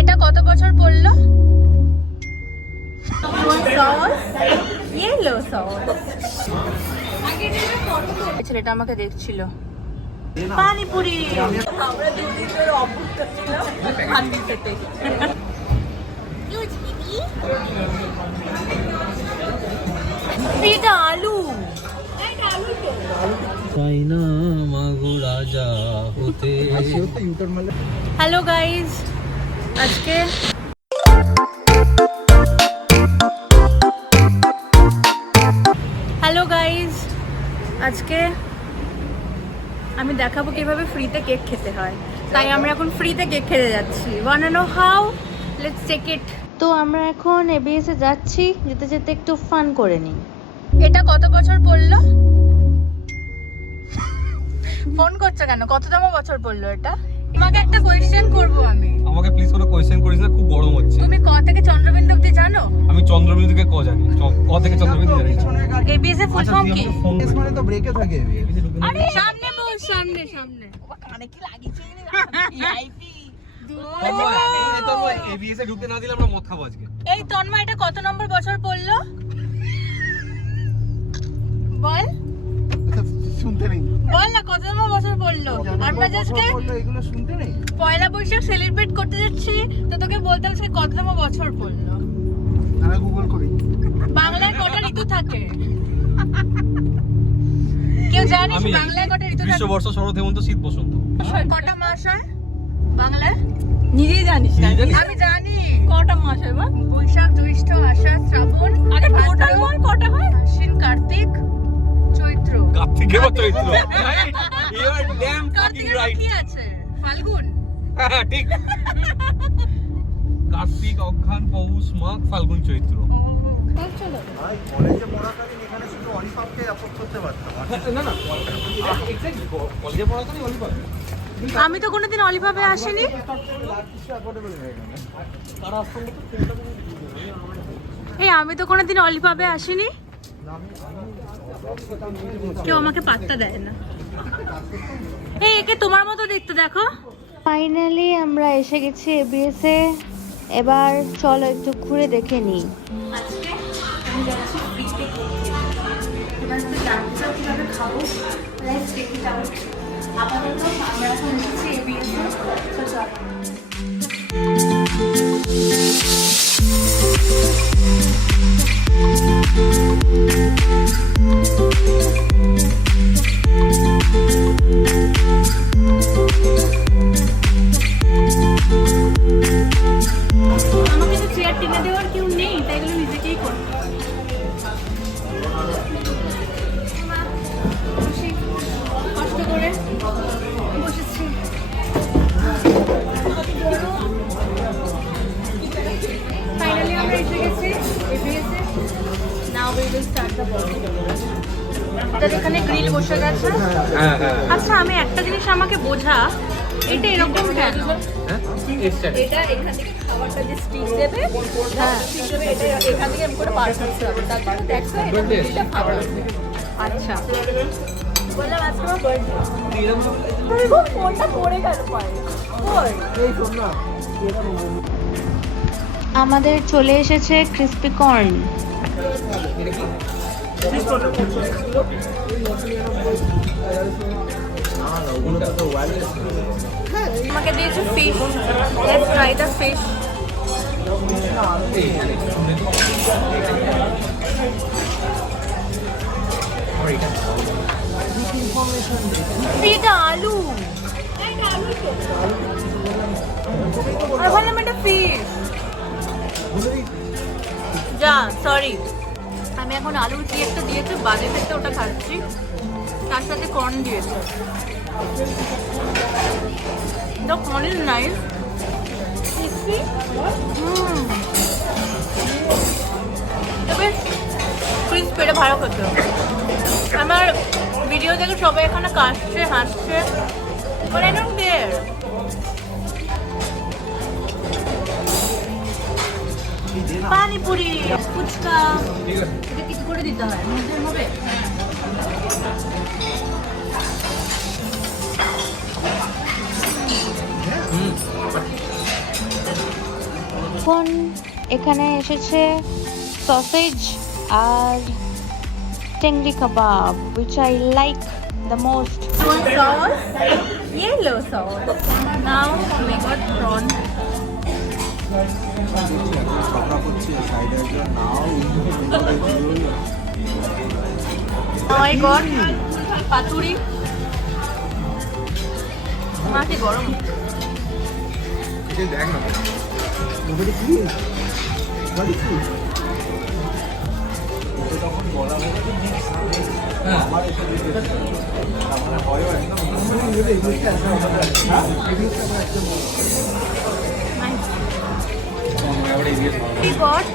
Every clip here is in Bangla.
এটা কত বছর পড়লো? ছেলেটা আমাকে দেখছিল। পানিপুরি আমরা দুদিন ধরে অভুক্ত ছিলাম হান্ডি খেতে। এটা আলু, হ্যালো গাইজ, আজকে আমি দেখাবো কিভাবে ফ্রিতে কেক খেতে হয়। তাই আমরা এখন ফ্রিতে কেক খেতে যাচ্ছি। Want to know how? Let's take it. তো আমরা এখন এবিএস এ যাচ্ছি, যেতে যেতে একটু ফান করে নিই। এটা কত বছর পড়লো? ফোন করছো কেন? কততম বছর পড়লো এটা? তোমাকে একটা কোয়েশ্চেন করব আমি। আমাকে প্লিজ কোনো কোয়েশ্চেন করিস না, খুব গরম হচ্ছে। তুমি ক থেকে চন্দ্রবিন্দু অবধি জানো? আমি চন্দ্রবিন্দু থেকে ক জানি, ক থেকে চন্দ্রবিন্দু জানি। এবিএস এর ফুল ফর্ম কি? এস মানে তো ব্রেকে থাকে এবিএস। আরে সামনে বল, সামনে সামনে। ওবা কানে কি লাগিছে রে? ভিআইপি এবিএস এ ঢুকতে না দিলে আমরা মদ খাবো আজকে। এই তন্ময়, এটা কত নম্বর বছর পড়লো বল? শুনতে নেই, বল না কত নম্বর বছর পড়লো? আমরা আজকে এগুলো শুনতে নেই। পয়লা বৈশাখ সেলিব্রেট করতে যাচ্ছি, তো তোকে বলতে হবে কততম বছর পড়লো। আমি গুগল করি। বাংলায় কটা ঋতু থাকে? কেউ জানিস বাংলায় কটা ঋতু থাকে? গ্রীষ্ম, বর্ষা, শরৎ, হেমন্ত, শীত, বসন্ত। কটা মাস হয় বাংলায়? নিজেই জানিস না? আমি জানি। কটা মাস হয় বা? বৈশাখ, জ্যৈষ্ঠ, আষাঢ়, শ্রাবণ। আগে টোটাল বল কটা হয়? আশ্বিন, কার্তিক, চৈত্র। কার্তিকে বা চৈত্র। ইউ আর ড্যাম ফাকিং কার্তিকের রাইট। কি আছে? ফাল্গুন। হ্যাঁ ঠিক। কার্তিক, অঘ্রান, পৌষ, মাঘ, ফাল্গুন, চৈত্র। কলেজে পড়াকালীন এখানে শুধু অলিভাবকে অ্যাফোর্ড করতে পারতাম। না না, এক্স্যাক্টলি কলেজে পড়াকালীন অলিভার। আমি তো কোনোদিন অলিভাবে আসিনি। এই আমি তো কোনোদিন অলিভাবে আসিনি। কেউ আমাকে পাত্তা দেয় না। এই একে তোমার মতো দেখতে, দেখো। ফাইনালি আমরা এসে গেছি এবিএস এ। এবার চলো একটু ঘুরে দেখে নিই। আজকে আমি যাচ্ছি ফ্রিতে এবার তো জানতে চাও কীভাবে খাবো। Let's take it out. আপাতত আমরা এখন এসেছি এবিএস এ, তো চলো। আমাকে তো চেয়ার টেনে দেওয়ার কেউ নেই, তাই এগুলো নিজেকেই করতে হয়। কষ্ট করে বসেছি। ফাইনালি আমরা এসে গেছি ABS A. Now we will start the body. এখানে গ্রিল বসে গেছে। হ্যাঁ হ্যাঁ। আচ্ছা, আমি একটা জিনিস আমাকে বোঝা, এটা এরকম কেন? এটা এখান থেকে খাবারটা যে স্টিক দেবে, হ্যাঁ এটা এখান থেকে এমন করে পার করতে হবে, তারপরে দেখো এটা দুইটা খাবার আছে। আচ্ছা, বললাম আজকে আমার বার্থডে। ফোনটা পড়ে গেল পায়ে। ওই এই শোন না, আমাদের চলে এসেছে ক্রিসপি কর্ন। আমাকে দিয়েছে fish. Let's try the fish. এটা আলু। আর ভাবলাম এটা ফিশ। যা, সরি। আমি এখন আলুর কি একটা দিয়েছে বাজে খেতে, ওটা খাচ্ছি। তার সাথে কর্ন দিয়েছে। The corn is nice. Crispy. তবে ক্রিস্পি, এটা ভালো খেতে। আমার ভিডিও দেখে সবাই এখানে কাশছে, হাসছে, but I don't care. Panipuri, fuchka, এটা কিছু করে দিতে হয়, মধ্যে হবে। এখন এখানে এসেছে সসেজ আর tangri kebab which I like the most. sauce, yellow sauce. Now we got prawn. Now I got পাতুরি। মাটি গরম। দেখ না তখন বলা হবে আমার এসে আমার হয় একদম We got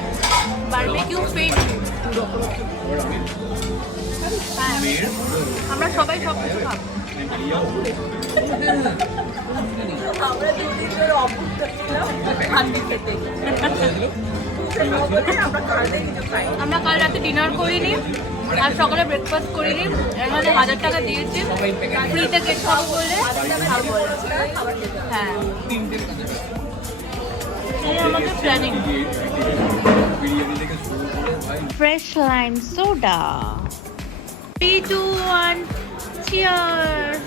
barbecue fish. আমরা সবাই সব কিছু খাবো। আমরা দুদিন ধরে অভুক্ত ছিলাম খাদ্য খেতে। আমরা কাল রাতে ডিনার করিনি আর সকালে ব্রেকফাস্ট করিনি। এখানে 1000 টাকা দিয়েছি ফ্রিতে কেক খাবো বলে খাবো। হ্যাঁ এই আমাদের planning. Fresh lime soda. 3, 2, 1, cheers!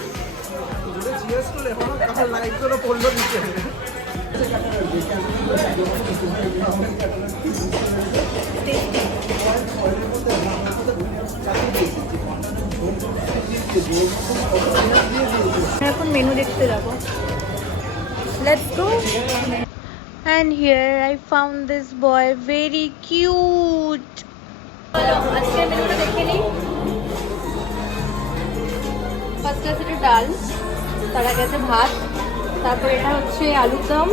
জিজ্ঞেস করলে এখন লাইভ করে পড়লো নিচে এখন মেনু দেখতে যাবো। Let's go! And here I found this boy very cute. চলো আজকে মেনুটা দেখে নিই। ফার্স্ট আছে এটা ডাল, তার আগে আছে ভাত, তারপর এটা হচ্ছে আলুর দম,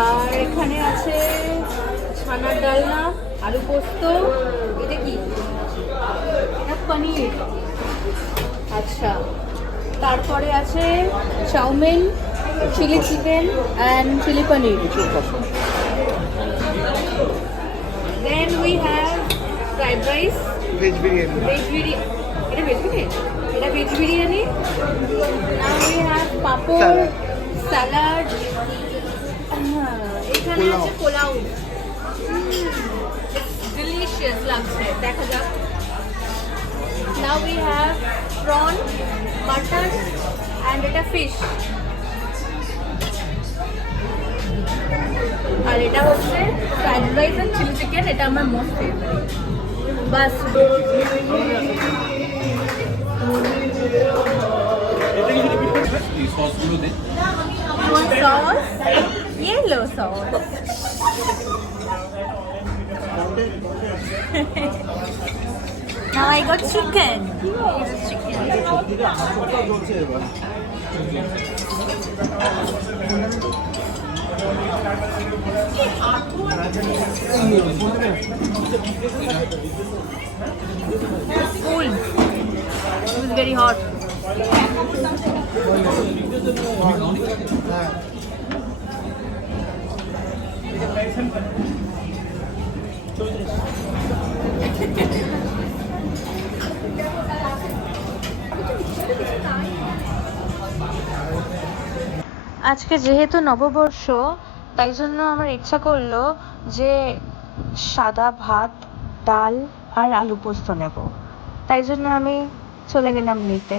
আর এখানে আছে ছানার ডালনা, আলু পোস্ত, এটা কি এটা পনির। আচ্ছা তারপরে আছে chow mein, chilli chicken and chilli paneer. Then we have fried rice, veg biryani veg biryani. এটা veg biryani? এটা veg biryani. Now we have papad, salad. এখানে আছে পোলাও। Delicious লাগছে, দেখা যাক। Now we have prawn, mutton and এটা fish. আর এটা হচ্ছে ফ্রাইড রাইস আর চিলি চিকেন, এটা আমার মোস্ট ফেভারিট। বাস সসগুলো দে sauce, yellow sauce. Now I got chicken. চলছে এবার Cool. It was very hot. আজকে যেহেতু নববর্ষ তাই জন্য আমার ইচ্ছা করলো যে সাদা ভাত, ডাল আর আলু পোস্ত নেব, তাই জন্য আমি চলে গেলাম নিতে।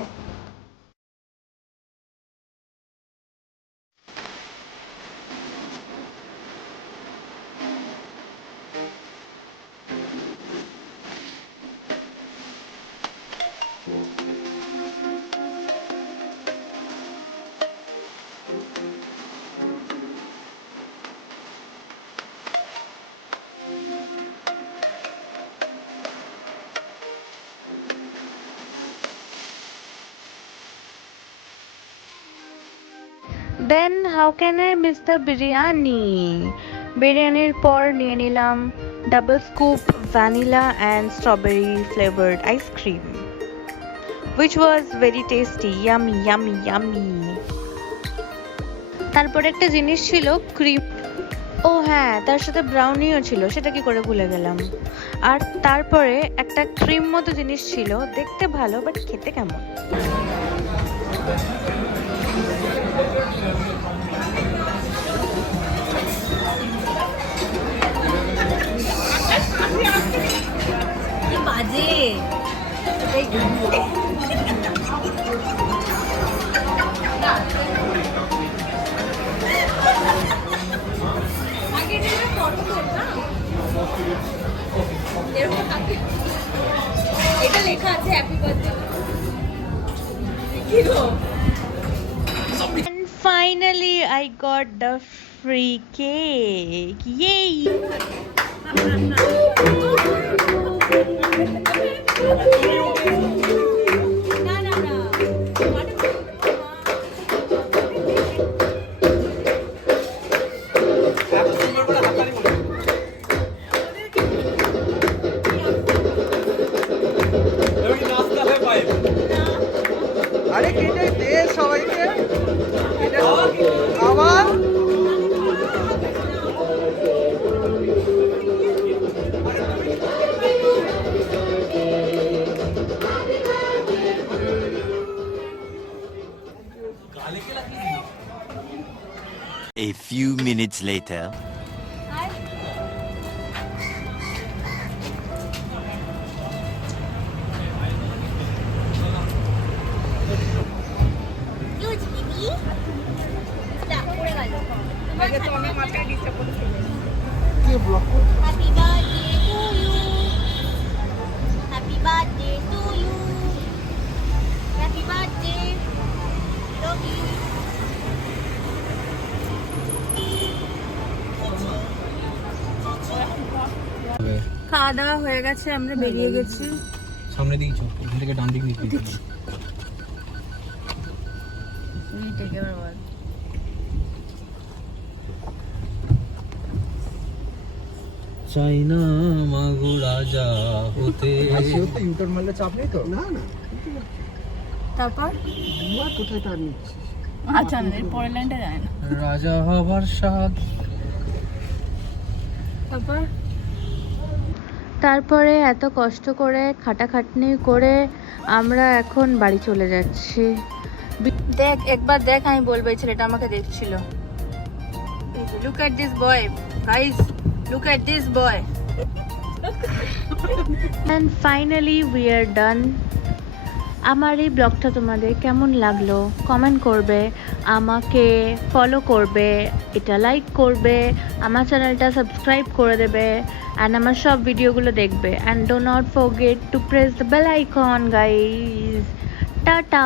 Then how can I miss the biryani? বিরিয়ানির পর নিয়ে নিলাম double scoop vanilla and strawberry flavoured ice cream which was very tasty, yummy yummy yummy. তারপর একটা জিনিস ছিল ক্রিম, ও হ্যাঁ তার সাথে ব্রাউনিও ছিল, সেটা কি করে ভুলে গেলাম। আর তারপরে একটা ক্রিম মতো জিনিস ছিল, দেখতে ভালো বাট খেতে কেমন। Happy birthday. And finally, I got the free cake. Yay! না না না আরে কেটে দে সবাইকে এটা আবার A few minutes later. আগে তো অনেক মাথায় ডিস্টার্ব করতে কে ব্লক করছে happy birthday to you happy birthday to you happy birthday love you খাওয়া দাওয়া হয়ে গেছে, আমরা বেরিয়ে গেছি। সামনে দিকে চল, এখান থেকে ডান দিক দিকে চাই না মাগো রাজা হতে। আসিও তো ইউটার মারলে চাপ নেই তো না না তারপর দুয়া কোথায় টান নিচ্ছিস আচ্ছা না, এর পরের লাইনটা যায় না। রাজা হবার স্বাদ। তারপরে এত কষ্ট করে খাটাখাটনি করে আমরা এখন বাড়ি চলে যাচ্ছি। দেখ একবার দেখ, আমি বলবো এই ছেলেটা আমাকে দেখছিল। Look at this boy guys, look at this boy. And finally we are done. আমার এই ব্লগটা তোমাদের কেমন লাগলো কমেন্ট করবে, আমাকে ফলো করবে, এটা লাইক করবে, আমার চ্যানেলটা সাবস্ক্রাইব করে দেবে অ্যান্ড আমার সব ভিডিওগুলো দেখবে and do not forget to press the bell icon guys. Tata.